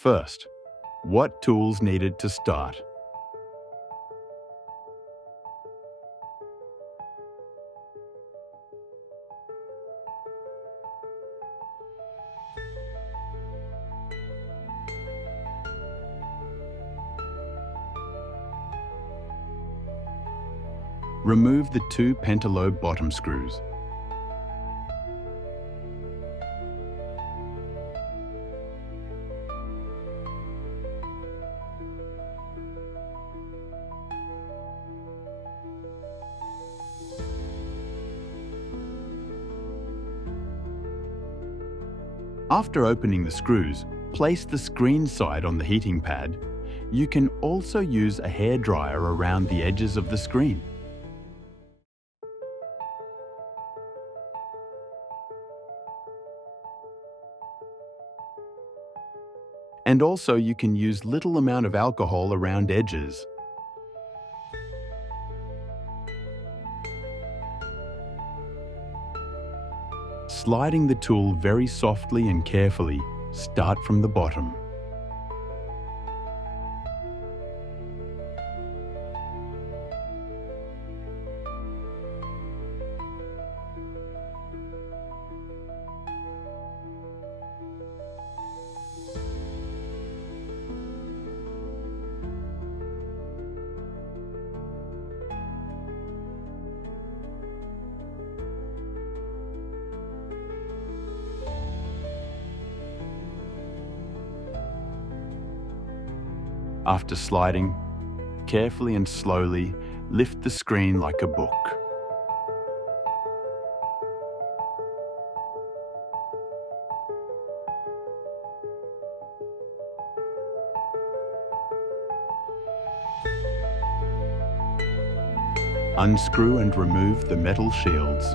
First, what tools needed to start? Remove the two pentalobe bottom screws. After opening the screws, place the screen side on the heating pad. You can also use a hairdryer around the edges of the screen. And also you can use little amount of alcohol around edges. Sliding the tool very softly and carefully, start from the bottom. After sliding, carefully and slowly lift the screen like a book. Unscrew and remove the metal shields.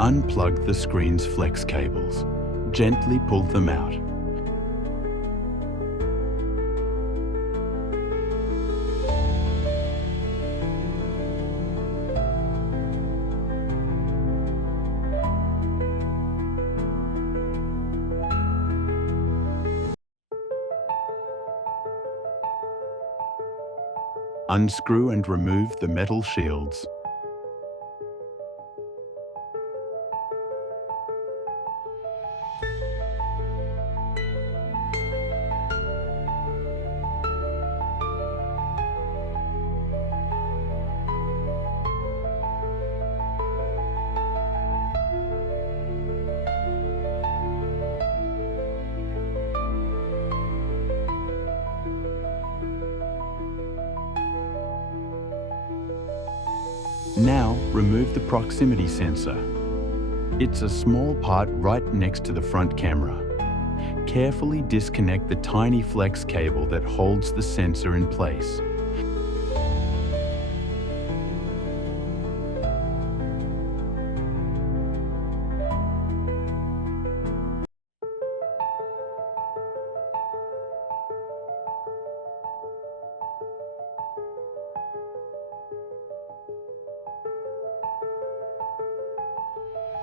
Unplug the screen's flex cables. Gently pull them out. Unscrew and remove the metal shields. Now, remove the proximity sensor. It's a small part right next to the front camera. Carefully disconnect the tiny flex cable that holds the sensor in place.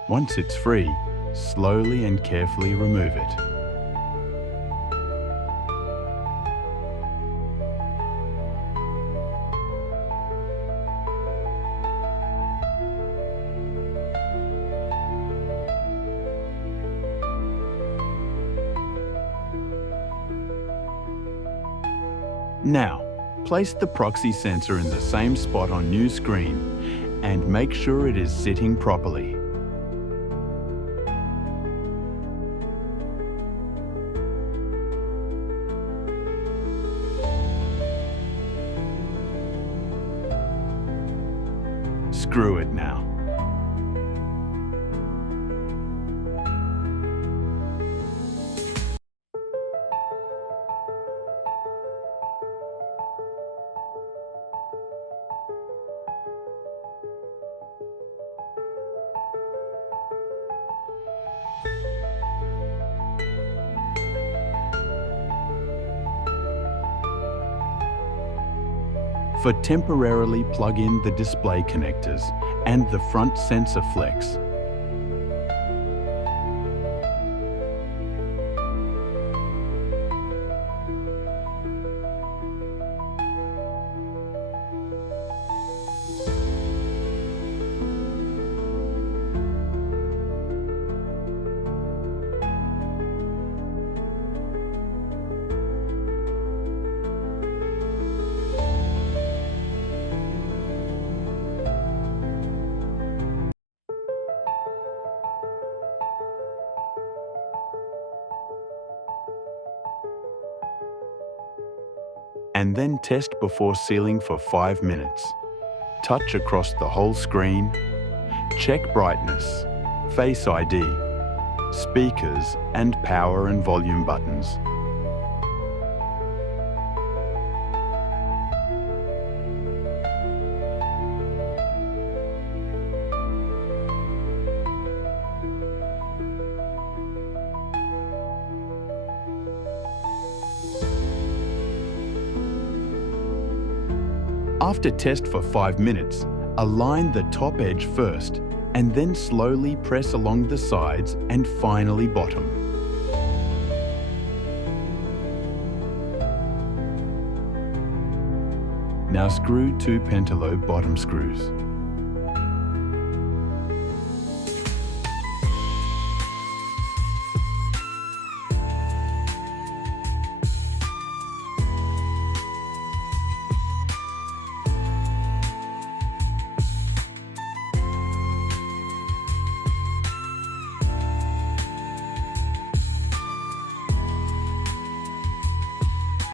Once it's free, slowly and carefully remove it. Now, place the proxy sensor in the same spot on new screen and make sure it is sitting properly. Screw it now. For temporarily plug in the display connectors and the front sensor flex. And then test before sealing for 5 minutes. Touch across the whole screen. Check brightness, Face ID, speakers and power and volume buttons. After test for 5 minutes, align the top edge first and then slowly press along the sides and finally bottom. Now screw 2 pentalobe bottom screws.